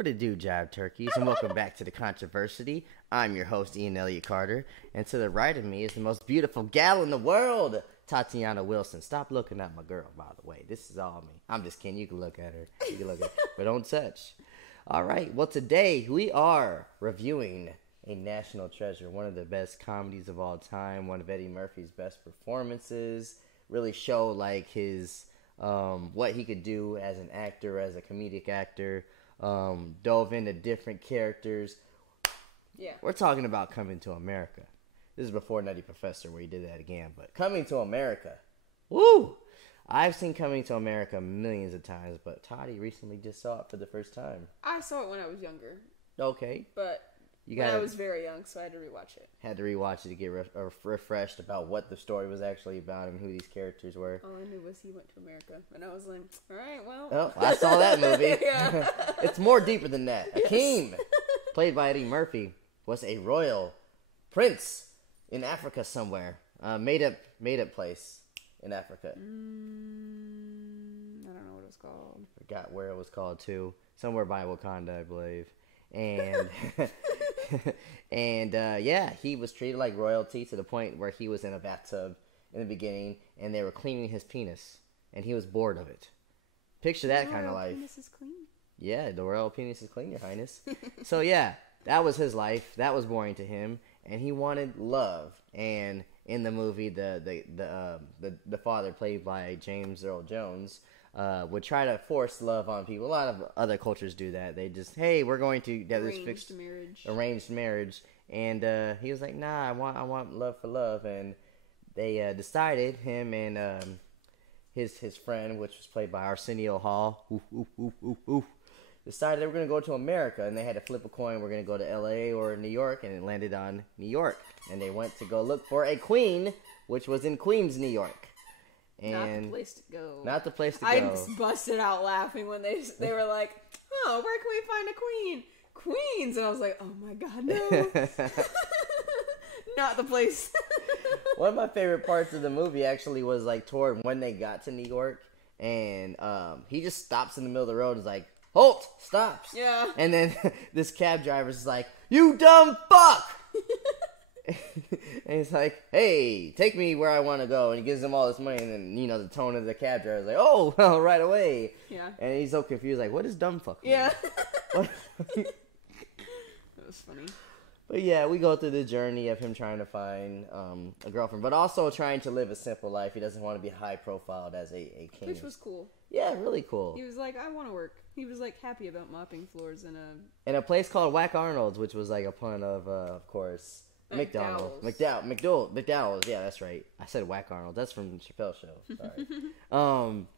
What it do, Jive Turkeys, and welcome back to The Controversy. I'm your host, Ian Elliott-Carter, and to the right of me is the most beautiful gal in the world, Tatiana Wilson. Stop looking at my girl, by the way. This is all me. I'm just kidding. You can look at her. You can look at her, but don't touch. All right. Well, today we are reviewing a national treasure, one of the best comedies of all time, one of Eddie Murphy's best performances. Really show like his what he could do as an actor, as a comedic actor. Dove into different characters. Yeah. We're talking about Coming to America. This is before Nutty Professor where he did that again, but Coming to America. Woo! I've seen Coming to America millions of times, but Toddy recently just saw it for the first time. I saw it when I was younger. Okay. But I was very young, so I had to rewatch it. Had to rewatch it to get refreshed about what the story was actually about and who these characters were. All I knew was he went to America, and I was like, all right, well. Oh, I saw that movie. It's more deeper than that. Akeem, played by Eddie Murphy, was a royal prince in Africa somewhere. Made up place in Africa. I don't know what it was called. Forgot where it was called too. Somewhere by Wakanda, I believe. And yeah, he was treated like royalty to the point where he was in a bathtub in the beginning, and they were cleaning his penis, and he was bored of it. Picture that kind of life. The royal penis is clean? Yeah, the royal penis is clean, Your Highness. So yeah, that was his life. That was boring to him, and he wanted love. And in the movie, the father, played by James Earl Jones, would try to force love on people. A lot of other cultures do that. They just, hey, we're going to have this fixed arranged marriage, and he was like, nah, I want love for love, and they decided, him and his friend, which was played by Arsenio Hall, decided they were going to go to America, and they had to flip a coin. We're going to go to L.A. or New York, and it landed on New York, and they went to go look for a queen, which was in Queens, New York. And not the place to go. Not the place to go. I busted out laughing when they were like, oh, where can we find a queen? Queens! And I was like, oh my god, no. Not the place. One of my favorite parts of the movie actually was like toward when they got to New York, and he just stops in the middle of the road and is like, halt! Stops. Yeah. And then this cab driver's is like, you dumb fuck! And he's like, hey, take me where I want to go. And he gives him all this money. And then, you know, the tone of the cab driver is like, oh, well, right away. Yeah. And he's so confused, like, what is dumb fuck mean? Yeah. That was funny. But yeah, we go through the journey of him trying to find a girlfriend, but also trying to live a simple life. He doesn't want to be high profiled as a king. Which was cool. Yeah, really cool. He was like, I want to work. He was like happy about mopping floors in a place called Whack Arnold's, which was like a pun of course, McDonald's. McDowell's. Yeah, that's right. I said Whack Arnold. That's from Chappelle's Show. Sorry.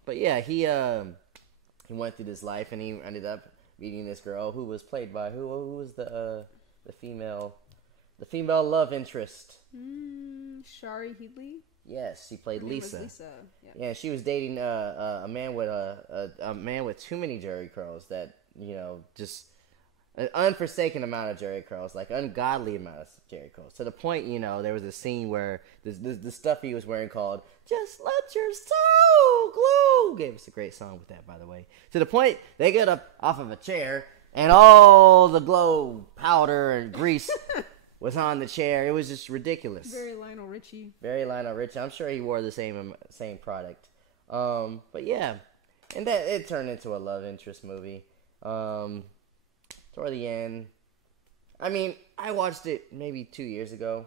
But yeah, he went through this life, and he ended up meeting this girl who was played by who was the female love interest. Shari Headley. Yes, she played Lisa. Lisa. Yeah, she was dating a man with a man with too many jerry curls. That, you know, just an unforsaken amount of jerry curls, like ungodly amount of jerry curls. To the point, you know, there was a scene where the stuff he was wearing called "Just Let Your Soul Glow" gave us a great song with that, by the way. To the point, they get up off of a chair, and all the glow powder and grease was on the chair. It was just ridiculous. Very Lionel Richie. I'm sure he wore the same product. But yeah, and that it turned into a love interest movie. Toward the end, I mean, I watched it maybe 2 years ago.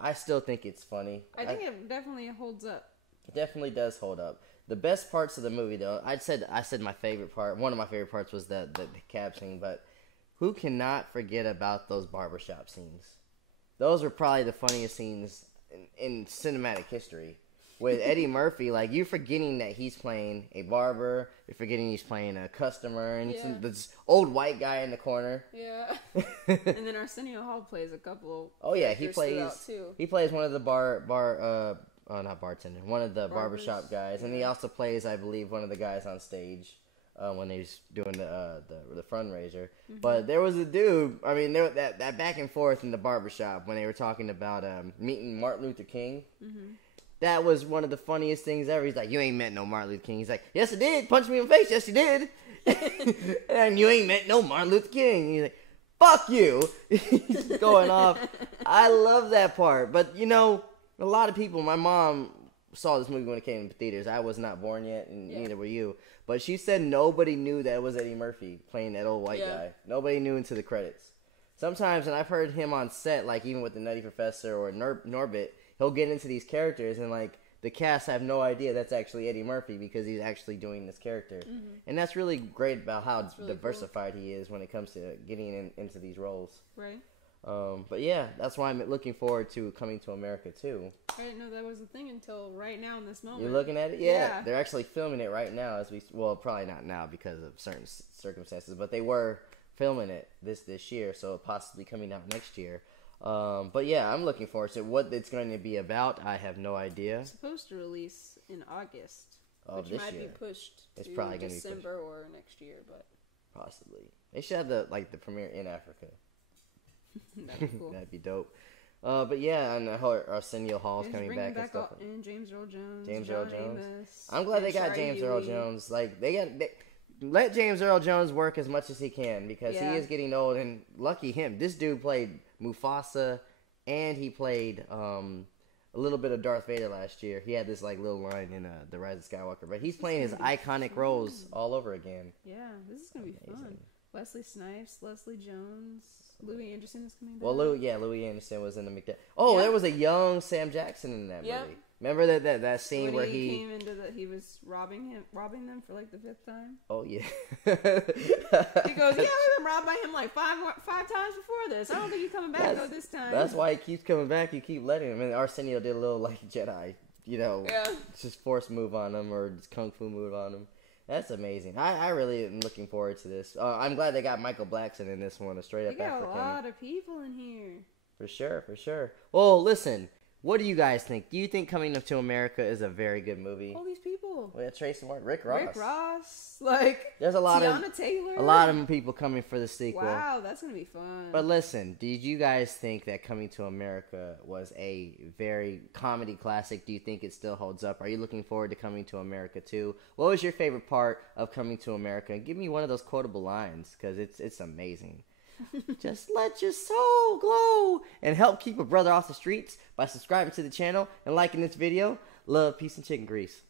I still think it's funny. I think it definitely holds up. It definitely does hold up. The best parts of the movie, though, I said my favorite part. One of my favorite parts was the cab scene, but who cannot forget about those barbershop scenes? Those were probably the funniest scenes in cinematic history. With Eddie Murphy, like, you're forgetting that he's playing a barber. You're forgetting he's playing a customer. And this old white guy in the corner. Yeah. And then Arsenio Hall plays a couple. Oh, yeah. He plays one of the not bartender. One of the barbershop guys. And he also plays, I believe, one of the guys on stage when he's doing the fundraiser. Mm-hmm. But there was a dude, I mean, there that back and forth in the barbershop when they were talking about meeting Martin Luther King. Mm-hmm. That was one of the funniest things ever. He's like, you ain't met no Martin Luther King. He's like, yes, I did. Punch me in the face. Yes, you did. And you ain't met no Martin Luther King. He's like, fuck you. He's just going off. I love that part. But, you know, a lot of people, my mom saw this movie when it came to theaters. I was not born yet, and neither were you. But she said nobody knew that it was Eddie Murphy playing that old white guy. Nobody knew until the credits. Sometimes, and I've heard him on set, like even with the Nutty Professor or Norbit, he'll get into these characters, and like the cast have no idea that's actually Eddie Murphy because he's actually doing this character. And that's really great about how really diversified he is when it comes to getting into these roles. Right. But yeah, that's why I'm looking forward to Coming to America too. I didn't know that was a thing until right now in this moment. You're looking at it? Yeah. They're actually filming it right now well, probably not now because of certain circumstances, but they were filming it this year, so possibly coming out next year. But yeah, I'm looking forward to it. What it's going to be about, I have no idea. It's supposed to release in August, which might be pushed to probably December or next year, but possibly they should have the premiere in Africa. That'd be cool. That'd be dope. But yeah, and Arsenio Hall's coming back and stuff. And James Earl Jones. Amos, I'm glad they got James Earl Jones. Like let James Earl Jones work as much as he can because he is getting old, and lucky him. This dude played Mufasa, and he played a little bit of Darth Vader last year. He had this like little line in The Rise of Skywalker, but he's playing his iconic roles all over again. Yeah, this is gonna be fun. Wesley Snipes, Leslie Jones, Louis Anderson is coming back. Well, Louis Anderson was in the McDowell. Oh, there was a young Sam Jackson in that movie. Remember that scene where he came into he was robbing them for like the 5th time. Oh yeah. He goes, yeah, we've been robbed by him like five times before this. I don't think he's coming back though this time. That's why he keeps coming back. You keep letting him. And Arsenio did a little like Jedi, just force move on him or just kung fu move on him. That's amazing. I really am looking forward to this. I'm glad they got Michael Blackson in this one, a straight up African. They got a lot of people in here. For sure. Well, listen. What do you guys think? Do you think Coming to America is a very good movie? All these people. Well, yeah, Tracy Morgan, Rick Ross. There's a lot Tiana Taylor. A lot of people coming for the sequel. Wow, that's gonna be fun. But listen, did you guys think that Coming to America was a very comedy classic? Do you think it still holds up? Are you looking forward to Coming to America too? What was your favorite part of Coming to America? And give me one of those quotable lines because it's amazing. Just let your soul glow and help keep a brother off the streets by subscribing to the channel and liking this video. Love, peace, and chicken grease.